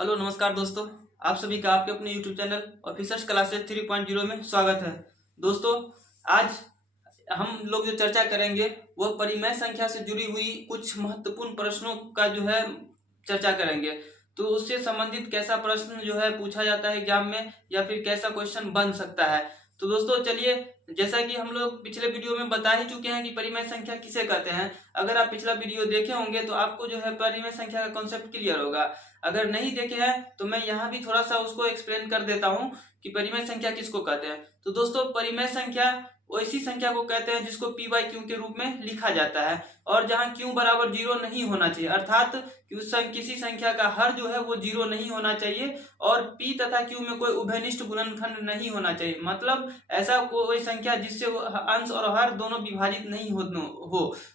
Hello नमस्कार दोस्तों। आप सभी का आपके अपने YouTube चैनल ऑफिसर्स क्लासेस 3.0 में स्वागत है। दोस्तों, आज हम लोग जो चर्चा करेंगे वह परिमेय संख्या से जुड़ी हुई कुछ महत्वपूर्ण प्रश्नों का जो है चर्चा करेंगे। तो उससे संबंधित कैसा प्रश्न जो है पूछा जाता है एग्जाम में या फिर कैसा क्वेश्चन बन सकता है। तो दोस्तों चलिए, जैसा कि हम लोग पिछले वीडियो में बता ही चुके हैं कि परिमेय संख्या किसे कहते हैं। अगर आप पिछला वीडियो देखे होंगे तो आपको जो है परिमेय संख्या का कॉन्सेप्ट क्लियर होगा। अगर नहीं देखे हैं तो मैं यहाँ भी थोड़ा सा उसको एक्सप्लेन कर देता हूँ कि परिमेय संख्या किसको कहते हैं। तो दोस्तों, परिमेय संख्या ऐसी संख्या को कहते हैं जिसको p बाई क्यू के रूप में लिखा जाता है और जहां q बराबर जीरो नहीं होना चाहिए, अर्थात किसी संख्या का हर जो है वो जीरो नहीं होना चाहिए और p तथा q में कोई उभयनिष्ठ गुणनखंड नहीं होना चाहिए। मतलब ऐसा कोई संख्या जिससे अंश और हर दोनों विभाजित नहीं हो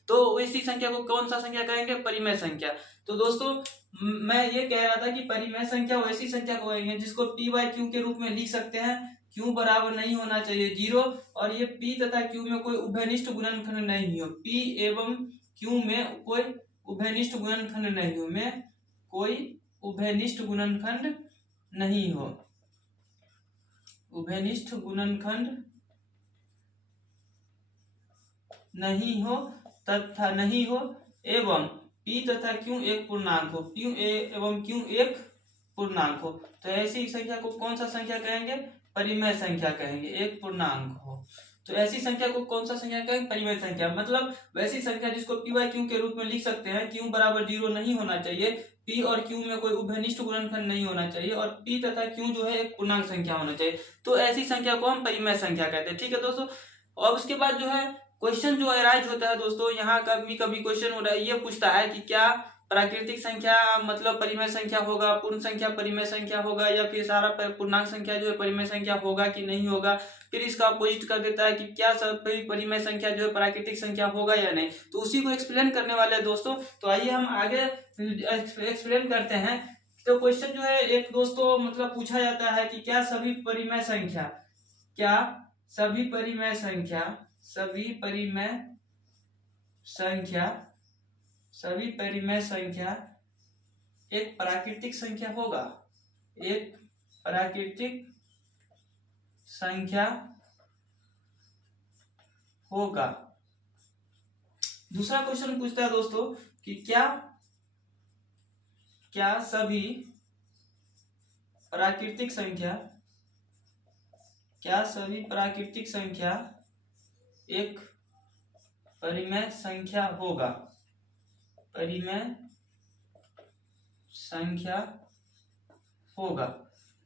तो इसी संख्या को कौन सा संख्या कहेंगे? परिमेय संख्या। तो दोस्तों, मैं ये कह रहा था कि परिमेय संख्या वैसी संख्या को कहेंगे जिसको p बाई क्यू के रूप में लिख सकते हैं। q बराबर नहीं होना चाहिए जीरो और ये p तथा q में कोई उभयनिष्ठ गुणनखंड नहीं हो। p एवं q में कोई उभयनिष्ठ गुणनखंड नहीं हो, में कोई उभयनिष्ठ गुणनखंड नहीं हो, उभयनिष्ठ गुणनखंड नहीं हो तथा नहीं हो एवं p तथा q एक पूर्णांक हो, p एवं q एक पूर्णांक हो। तो ऐसी संख्या को कौन सा संख्या कहेंगे? परिमेय संख्या कहेंगे, एक पूर्णांक हो। तो ऐसी संख्या को कौन सा संख्या कहेंगे? परिमेय संख्या। मतलब वैसी संख्या जिसको p बाई क्यू के रूप में लिख सकते हैं। q बराबर जीरो नहीं होना चाहिए, p और q में कोई उभयनिष्ठ गुणनखंड नहीं होना चाहिए और p तथा q जो है एक पूर्णांक संख्या होना चाहिए। तो ऐसी संख्या को हम परिमेय संख्या कहते हैं। ठीक है दोस्तों। और उसके बाद जो है क्वेश्चन जो अराइज होता है दोस्तों, यहाँ कभी कभी क्वेश्चन हो रहा है, ये पूछता है कि क्या प्राकृतिक संख्या मतलब परिमेय संख्या होगा, पूर्ण संख्या परिमेय संख्या होगा या फिर सारा पूर्णांक संख्या जो है परिमेय संख्या होगा कि नहीं होगा। फिर इसका अपोजिट कर देता है कि क्या सभी परिमेय संख्या जो है प्राकृतिक संख्या होगा या नहीं। तो उसी को एक्सप्लेन करने वाले हैं दोस्तों। तो आइए हम आगे एक्सप्लेन करते हैं। तो क्वेश्चन जो है एक दोस्तों मतलब पूछा जाता है कि क्या सभी परिमेय संख्या एक प्राकृतिक संख्या होगा, एक प्राकृतिक संख्या होगा। दूसरा क्वेश्चन पूछता है दोस्तों कि क्या सभी प्राकृतिक संख्या एक परिमेय संख्या होगा, परिमेय संख्या होगा।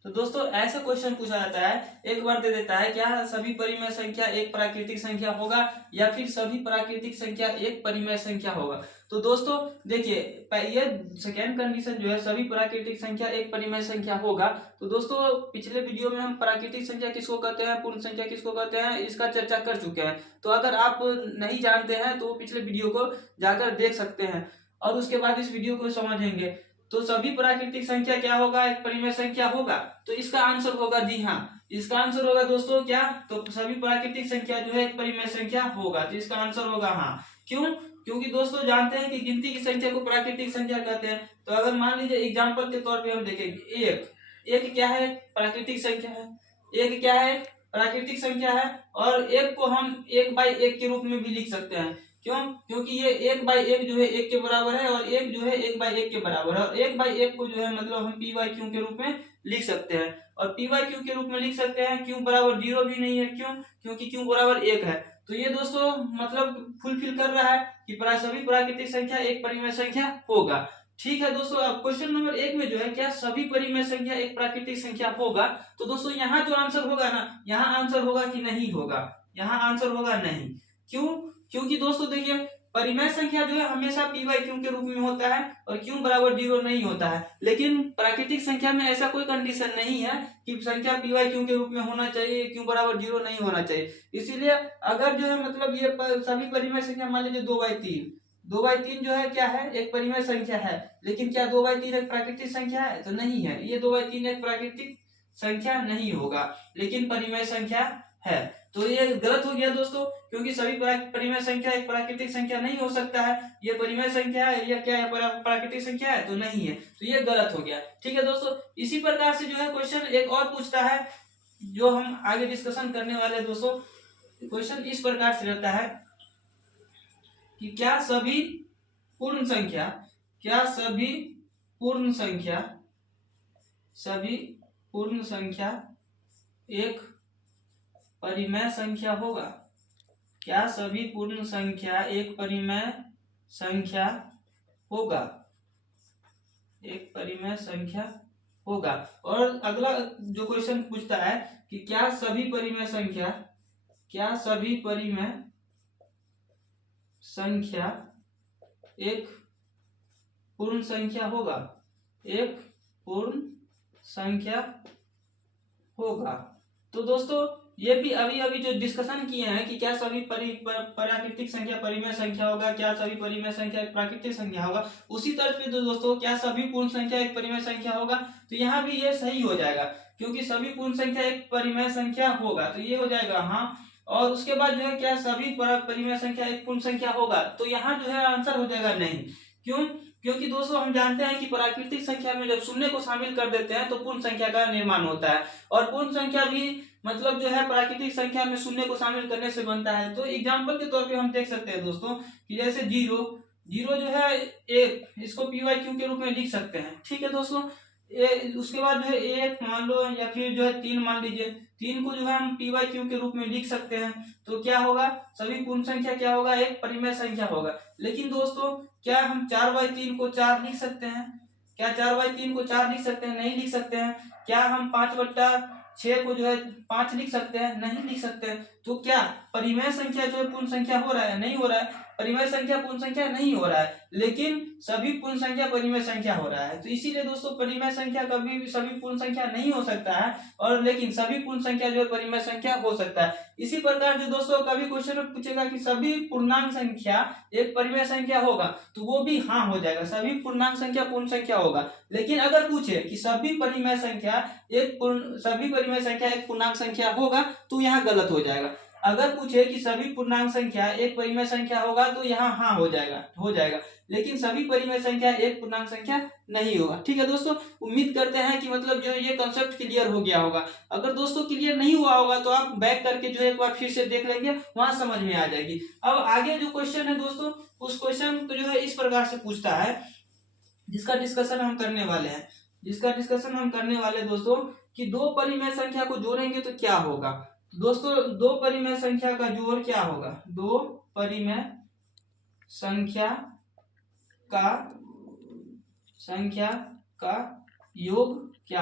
तो दोस्तों ऐसा क्वेश्चन पूछा जाता है, एक बार दे देता है क्या सभी परिमेय संख्या एक प्राकृतिक संख्या होगा या फिर सभी प्राकृतिक संख्या एक परिमेय संख्या होगा। तो दोस्तों देखिए, ये सेकेंड कंडीशन जो है सभी प्राकृतिक संख्या एक परिमेय संख्या होगा। तो दोस्तों पिछले वीडियो में हम प्राकृतिक संख्या किसको कहते हैं, पूर्ण संख्या किसको कहते हैं, इसका चर्चा कर चुके हैं। तो अगर आप नहीं जानते हैं तो पिछले वीडियो को जाकर देख सकते हैं और उसके बाद इस वीडियो को समझेंगे। तो सभी प्राकृतिक संख्या क्या होगा? एक परिमेय संख्या होगा। तो इसका आंसर होगा जी हाँ, इसका आंसर होगा दोस्तों क्या? तो सभी प्राकृतिक संख्या जो है एक परिमेय संख्या होगा। तो इसका आंसर होगा हाँ। क्यों? क्योंकि दोस्तों जानते हैं कि गिनती की संख्या को प्राकृतिक संख्या कहते हैं। तो अगर मान लीजिए एग्जाम्पल के तौर पे हम देखेंगे, एक क्या है? प्राकृतिक संख्या है। एक क्या है? प्राकृतिक संख्या है और एक को हम एक बाई एक के रूप में भी लिख सकते हैं। क्यों? क्योंकि ये एक बाई एक जो है एक के बराबर है और एक जो है एक बाई एक के बराबर है और एक बाई एक को जो है मतलब हम p बाई क्यू के रूप में लिख सकते हैं और p बाई क्यू के रूप में लिख सकते हैं। क्यू बराबर जीरो भी नहीं है। क्यों? क्योंकि क्यू बराबर एक है। तो ये दोस्तों मतलब फुलफिल कर रहा है कि सभी प्राकृतिक संख्या एक परिमेय संख्या होगा। ठीक है दोस्तों, अब क्वेश्चन नंबर एक में जो है क्या सभी परिमेय संख्या एक प्राकृतिक संख्या होगा। तो दोस्तों यहाँ जो आंसर होगा ना, यहाँ आंसर होगा कि नहीं होगा? यहाँ आंसर होगा नहीं। क्यों? क्योंकि दोस्तों देखिए, परिमेय संख्या जो है हमेशा p बाई क्यू के रूप में होता है और q बराबर जीरो नहीं होता है। लेकिन प्राकृतिक संख्या में ऐसा कोई कंडीशन नहीं है कि संख्या p बाई क्यू के रूप में होना चाहिए, q बराबर जीरो नहीं होना चाहिए। इसीलिए अगर जो है मतलब ये सभी परिमेय संख्या, मान लीजिए 2/3 जो है क्या है? एक परिमेय संख्या है। लेकिन क्या 2/3 एक प्राकृतिक संख्या है? तो नहीं है, ये 2/3 एक प्राकृतिक संख्या नहीं होगा, लेकिन परिमेय संख्या है। तो ये गलत हो गया दोस्तों, क्योंकि सभी परिमेय संख्या एक प्राकृतिक संख्या नहीं हो सकता है। ये परिमेय संख्या है या क्या है, प्राकृतिक संख्या है तो नहीं है, तो ये गलत हो गया। ठीक है दोस्तों, इसी प्रकार से जो है क्वेश्चन एक और पूछता है जो हम आगे डिस्कशन करने वाले हैं दोस्तों। क्वेश्चन इस प्रकार से रहता है कि क्या सभी पूर्ण संख्या एक परिमेय संख्या होगा? क्या सभी पूर्ण संख्या एक परिमेय संख्या होगा? एक परिमेय संख्या होगा। और अगला जो क्वेश्चन पूछता है कि क्या सभी परिमेय संख्या एक पूर्ण संख्या होगा? एक पूर्ण संख्या होगा। तो दोस्तों ये भी अभी जो डिस्कशन किए हैं कि क्या सभी प्राकृतिक संख्या परिमेय संख्या होगा, क्या सभी परिमेय संख्या एक प्राकृतिक संख्या होगा, उसी तरह पे तो दोस्तों क्या सभी पूर्ण संख्या एक परिमेय संख्या होगा, तो यहाँ भी ये सही हो जाएगा, क्योंकि सभी पूर्ण संख्या एक परिमेय संख्या होगा, तो ये हो जाएगा हाँ। और उसके बाद जो है क्या सभी परिमेय संख्या एक पूर्ण संख्या होगा, तो यहाँ जो है आंसर हो जाएगा नहीं। क्यों? क्योंकि दोस्तों हम जानते हैं कि प्राकृतिक संख्या में जब शून्य को शामिल कर देते हैं तो पूर्ण संख्या का निर्माण होता है, और पूर्ण संख्या भी मतलब जो है प्राकृतिक संख्या में शून्य को शामिल करने से बनता है। तो एग्जांपल के तौर पे हम देख सकते हैं दोस्तों कि जैसे जीरो जो है एक, इसको PYQ के रूप में लिख सकते हैं। ठीक है दोस्तों, उसके बाद जो है एक मान लो, या फिर जो है तीन मान लीजिए, तीन को जो है हम PYQ के रूप में लिख सकते हैं। तो क्या होगा, सभी पूर्ण संख्या क्या होगा, एक परिमेय संख्या होगा। लेकिन दोस्तों क्या हम 4/3 को 4 लिख सकते हैं? क्या 4/3 को 4 लिख सकते हैं? नहीं लिख सकते हैं। क्या हम 5/6 को जो है 5 लिख सकते हैं? नहीं लिख सकते हैं। तो क्या परिमेय संख्या जो है पूर्ण संख्या हो रहा है? नहीं हो रहा है। परिमेय संख्या पूर्ण संख्या नहीं हो रहा है, लेकिन सभी पूर्ण संख्या परिमेय संख्या हो रहा है। तो इसीलिए दोस्तों परिमेय संख्या कभी भी सभी पूर्ण संख्या नहीं हो सकता है, और लेकिन सभी पूर्ण संख्या जो है परिमेय संख्या हो सकता है। इसी प्रकार जो दोस्तों कभी क्वेश्चन में पूछेगा कि सभी पूर्णांक संख्या एक परिमेय संख्या होगा, तो वो भी हाँ हो जाएगा, सभी पूर्णांक संख्या पूर्ण संख्या होगा। लेकिन अगर पूछे कि सभी परिमेय संख्या एक पूर्णांक संख्या होगा, तो यहाँ गलत हो जाएगा। अगर पूछे कि सभी पूर्णांक संख्या एक परिमेय संख्या होगा, तो यहाँ हाँ हो जाएगा, लेकिन सभी परिमेय संख्या एक पूर्णांक संख्या नहीं होगा। ठीक है दोस्तों, उम्मीद करते हैं कि मतलब जो ये कंसेप्ट क्लियर हो गया होगा। अगर दोस्तों क्लियर नहीं हुआ होगा तो आप बैक करके जो एक बार फिर से देख लेंगे, वहां समझ में आ जाएगी। अब आगे जो क्वेश्चन है दोस्तों, उस क्वेश्चन को जो है इस प्रकार से पूछता है, जिसका डिस्कशन हम करने वाले दोस्तों कि दो परिमेय संख्या को जोड़ेंगे तो क्या होगा। दोस्तों दो परिमेय संख्या का जोड़ क्या होगा, दो परिमेय संख्या का योग क्या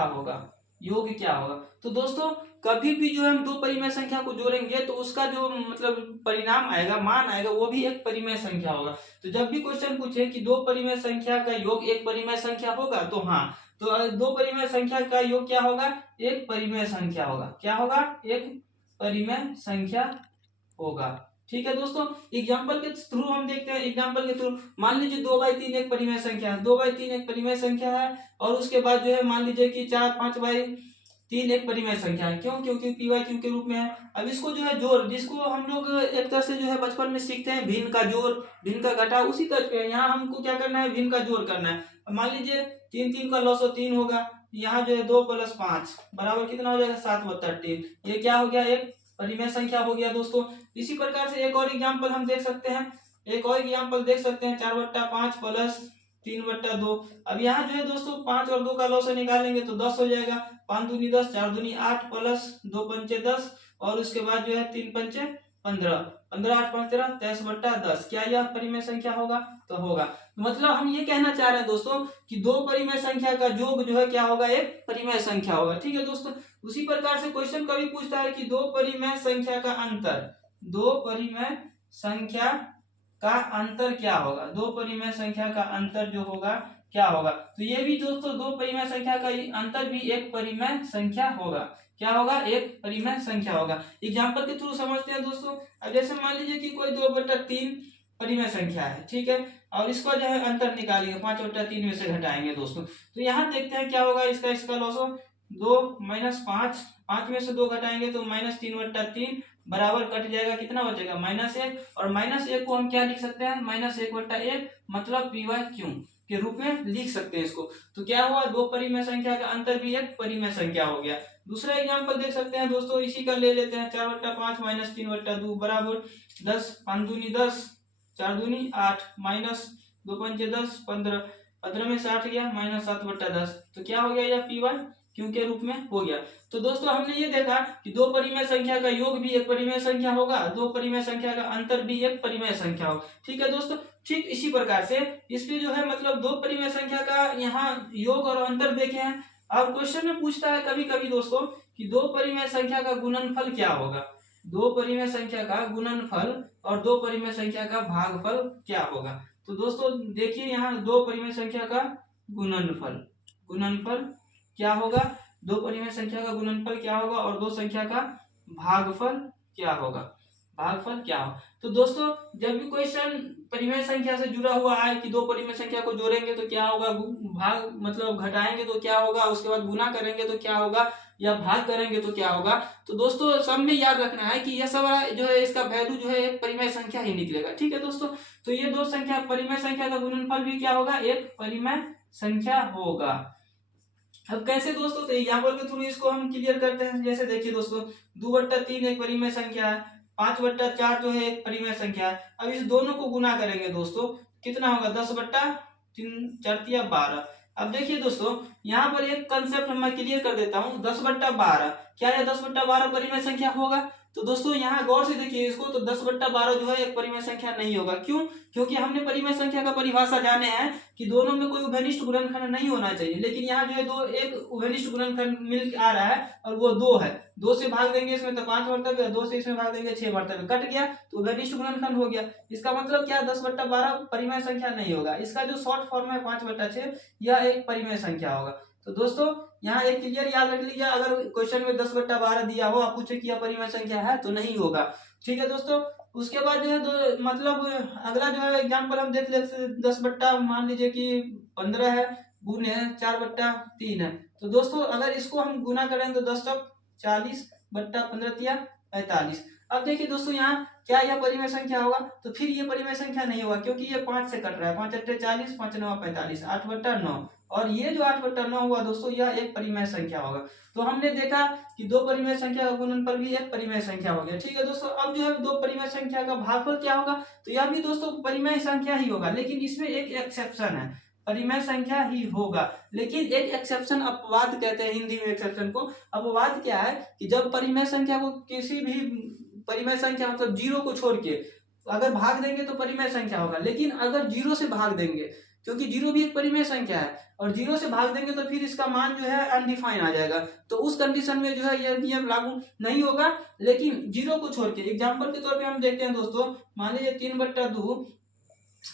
होगा। तो दोस्तों कभी भी जो हम दो परिमेय संख्या को जोड़ेंगे तो उसका जो मतलब परिणाम आएगा, मान आएगा, वो भी एक परिमेय संख्या होगा। तो जब भी क्वेश्चन पूछे कि दो परिमेय संख्या का योग एक परिमेय संख्या होगा, तो हाँ, तो दो परिमेय संख्या का योग क्या होगा, एक परिमेय संख्या होगा। क्या होगा, एक परिमेय संख्या होगा। ठीक है दोस्तों, एग्जांपल के थ्रू हम देखते हैं। एग्जांपल के थ्रू मान लीजिए 2/3 एक परिमेय संख्या है, 2/3 एक परिमेय संख्या है, और उसके बाद जो है मान लीजिए कि 5/3 एक परिमेय संख्या है। क्यों? क्योंकि PYQ के रूप में है। अब इसको जो है जोड़, जिसको हम लोग एक तरह से जो है बचपन में सीखते हैं भिन्न का जोड़, भिन्न का घटा, उसी तरह पे यहाँ हमको क्या करना है, भिन्न का जोड़ करना है। मान लीजिए 3 का लॉस 3 होगा, यहाँ जो है 2 + 5 बराबर कितना हो जाएगा, 7/3। ये क्या हो गया, एक परिमेय संख्या हो गया दोस्तों। इसी प्रकार से एक और एग्जांपल हम देख सकते हैं, 4/5 + 3/2। अब यहाँ जो है दोस्तों 5 और 2 का लॉस निकालेंगे तो 10 हो जाएगा। 5 दूनी 10, 4 दूनी 8 + 2 पंचे 10, और उसके बाद जो है 3 पंचे 15, 15 8 5 13, 23/10। क्या यह परिमेय संख्या होगा? तो होगा। मतलब हम ये कहना चाह रहे हैं दोस्तों कि दो परिमेय संख्या का योग जो है क्या होगा, एक परिमेय संख्या होगा। ठीक है दोस्तों, उसी प्रकार से क्वेश्चन कभी पूछता है कि दो परिमेय संख्या का अंतर क्या होगा, दो परिमेय संख्या का अंतर जो होगा क्या होगा। तो ये भी दोस्तों दो परिमेय संख्या का अंतर भी एक परिमेय संख्या होगा। क्या होगा, एक परिमेय संख्या होगा। एग्जांपल के थ्रू समझते हैं दोस्तों। अब जैसे मान लीजिए कि कोई 2/3 परिमेय संख्या है, ठीक है, और इसका जो है अंतर निकालेंगे, 5/3 में से घटाएंगे दोस्तों। तो यहाँ देखते हैं क्या होगा, इसका लॉस 2 -5, 5 में से 2 घटाएंगे तो -3/3 बराबर कट जाएगा, कितना बचेगा -1, और -1 को हम क्या लिख सकते हैं, -1/1 मतलब PQ के रूप में लिख सकते हैं इसको। तो क्या हुआ, दो परिमेय संख्या का अंतर भी एक परिमेय संख्या हो गया। दूसरा एग्जाम्पल देख सकते हैं दोस्तों, इसी का ले लेते हैं, 4/5 -3/2 बराबर 10, 5 दूनी 10, 4 दूनी 8, -2 पंचे 10, 15, 15 में से 8 गया, -7/10, तो क्या हो गया, यह PQ के रूप में हो गया। तो दोस्तों हमने ये देखा कि दो परिमेय संख्या का योग भी एक परिमेय संख्या होगा, दो परिमेय संख्या का अंतर भी एक परिमेय संख्या होगा। ठीक है दोस्तों, ठीक इसी प्रकार से इस पे जो है मतलब दो परिमेय संख्या का यहाँ योग और अंतर देखे हैं। अब क्वेश्चन में पूछता है कभी कभी दोस्तों कि दो परिमेय संख्या का गुणनफल क्या होगा, दो परिमेय संख्या का गुणनफल और दो परिमेय संख्या का भागफल क्या होगा। तो दोस्तों देखिए यहाँ दो परिमेय संख्या का गुणनफल, गुणनफल क्या होगा, दो परिमेय संख्या का गुणनफल क्या होगा और दो संख्या का भागफल क्या होगा, भागफल क्या हो। तो दोस्तों जब भी क्वेश्चन परिमेय संख्या से जुड़ा हुआ है कि दो परिमेय संख्या को जोड़ेंगे तो क्या होगा, भाग मतलब घटाएंगे तो क्या होगा, उसके बाद गुना करेंगे तो क्या होगा, या भाग करेंगे तो क्या होगा। तो दोस्तों सब में याद रखना है कि यह सब जो है इसका वैल्यू जो है एक परिमेय संख्या ही निकलेगा। ठीक है दोस्तों, तो ये दो संख्या परिमेय संख्या का गुणनफल भी क्या होगा, एक परिमेय संख्या होगा। अब कैसे दोस्तों, तो एग्जाम्पल के थ्रू इसको हम क्लियर करते हैं। जैसे देखिए दोस्तों 2/3 एक परिमेय संख्या है, 5/4 जो है एक परिमेय संख्या है। अब इस दोनों को गुना करेंगे दोस्तों, कितना होगा, 10/3 4 12। अब देखिए दोस्तों यहाँ पर एक कंसेप्ट मैं क्लियर कर देता हूँ, 10/12 क्या है, 10/12 परिमेय संख्या होगा। तो दोस्तों यहाँ गौर से देखिए इसको, तो 10/12 जो है एक परिमेय संख्या नहीं होगा। क्यों, क्योंकि हमने परिमेय संख्या का परिभाषा जाने हैं कि दोनों में कोई उभयनिष्ठ गुणनखंड नहीं होना चाहिए, लेकिन यहाँ जो है दो एक उभयनिष्ठ गुणनखंड मिल आ रहा है और वो 2 है, 2 से भाग देंगे इसमें तो 5 मर्तव्य, 2 से इसमें भाग देंगे 6 मर्तव्य, कट गया तो उभयनिष्ठ गुणनखंड हो गया। इसका मतलब क्या, 10/12 परिमेय संख्या नहीं होगा। इसका जो शॉर्ट फॉर्म है 5/6 यह एक परिमेय संख्या होगा। तो दोस्तों यहाँ एक क्लियर याद रख लीजिए, अगर क्वेश्चन में 10/12 दिया हो, आप पूछे कि यह परिमेय संख्या है तो नहीं होगा। ठीक है दोस्तों, उसके बाद जो है मतलब अगला जो है एग्जाम्पल हम देख लेते, 10 मान लीजिए कि 15 है, गुने 4/3 है। तो दोस्तों अगर इसको हम गुना करें तो 10 तक 40/15 45। अब देखिए दोस्तों यहाँ क्या यह परिमेय संख्या होगा, तो फिर ये परिमेय संख्या नहीं होगा क्योंकि ये 5 से कट रहा है, 5 8 40, 5 9 45, 8/9, और ये जो 8/9 हुआ दोस्तों यह एक परिमेय संख्या होगा। तो हमने देखा कि दो परिमेय संख्या का गुणनफल भी एक परिमेय संख्या हो गया। ठीक है दोस्तों, अब जो है दो परिमेय संख्या का भागफल क्या होगा, तो यह भी दोस्तों परिमेय संख्या ही होगा, लेकिन इसमें एक एक्सेप्शन है, परिमेय संख्या ही होगा, लेकिन एक एक्सेप्शन अपवाद कहते हैं हिंदी में एक्सेप्शन को। अपवाद क्या है कि जब परिमेय संख्या को किसी भी परिमेय संख्या मतलब 0 को छोड़ के अगर भाग देंगे तो परिमेय संख्या होगा, लेकिन अगर 0 से भाग देंगे, क्योंकि 0 भी एक परिमेय संख्या है, और 0 से भाग देंगे तो फिर इसका मान जो है अनडिफाइन आ जाएगा। तो उस कंडीशन में जो है यह नियम लागू नहीं होगा, लेकिन 0 को छोड़ के एग्जाम्पल के तौर पे हम देखते हैं दोस्तों, मान लीजिए 3/2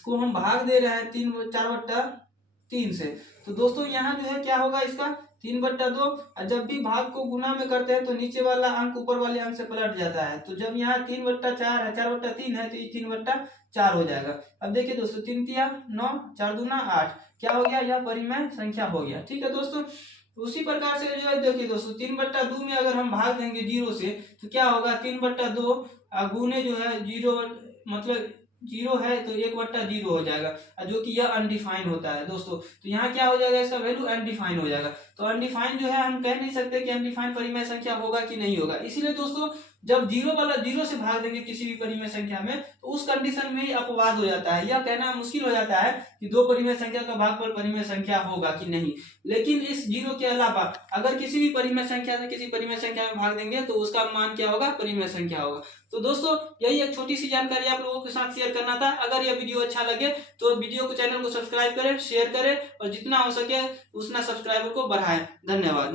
को हम भाग दे रहे हैं 4/3 से, तो दोस्तों यहाँ जो है क्या होगा, इसका 3/2, और जब भी भाग को गुना में करते हैं तो नीचे वाला अंक ऊपर वाले अंक से पलट जाता है। तो जब यहाँ 3/4 है, 4/3 है, तो ये 3/4 हो जाएगा। अब देखिए दोस्तों 3 तिया 9, 4 दूना 8, क्या हो गया, यह परिमेय संख्या हो गया। ठीक है दोस्तों, उसी प्रकार से जो है देखिए दोस्तों 3/2 में अगर हम भाग देंगे 0 से तो क्या होगा, 3/2 गुने जो है 0 मतलब 0 है तो 1/0 हो जाएगा, जो कि यह अनडिफाइन होता है दोस्तों। तो यहाँ क्या हो जाएगा, इसका वैल्यू अनडिफाइन हो जाएगा। तो अनडिफाइन जो है हम कह नहीं सकते कि अनडिफाइन परिमेय संख्या होगा कि नहीं होगा। इसीलिए दोस्तों जब 0 से भाग देंगे किसी भी परिमेय संख्या में तो उस कंडीशन में ही अपवाद हो जाता है, यह कहना मुश्किल हो जाता है कि दो परिमेय संख्या का भागफल परिमेय संख्या होगा कि नहीं। लेकिन इस 0 के अलावा अगर किसी भी परिमेय संख्या से किसी परिमेय संख्या में भाग देंगे तो उसका मान क्या होगा, परिमेय संख्या होगा। तो दोस्तों यही एक छोटी सी जानकारी आप लोगों के साथ शेयर करना था। अगर यह वीडियो अच्छा लगे तो वीडियो को चैनल को सब्सक्राइब करें, शेयर करें और जितना हो सके उतना सब्सक्राइबर को बढ़ाएं। धन्यवाद।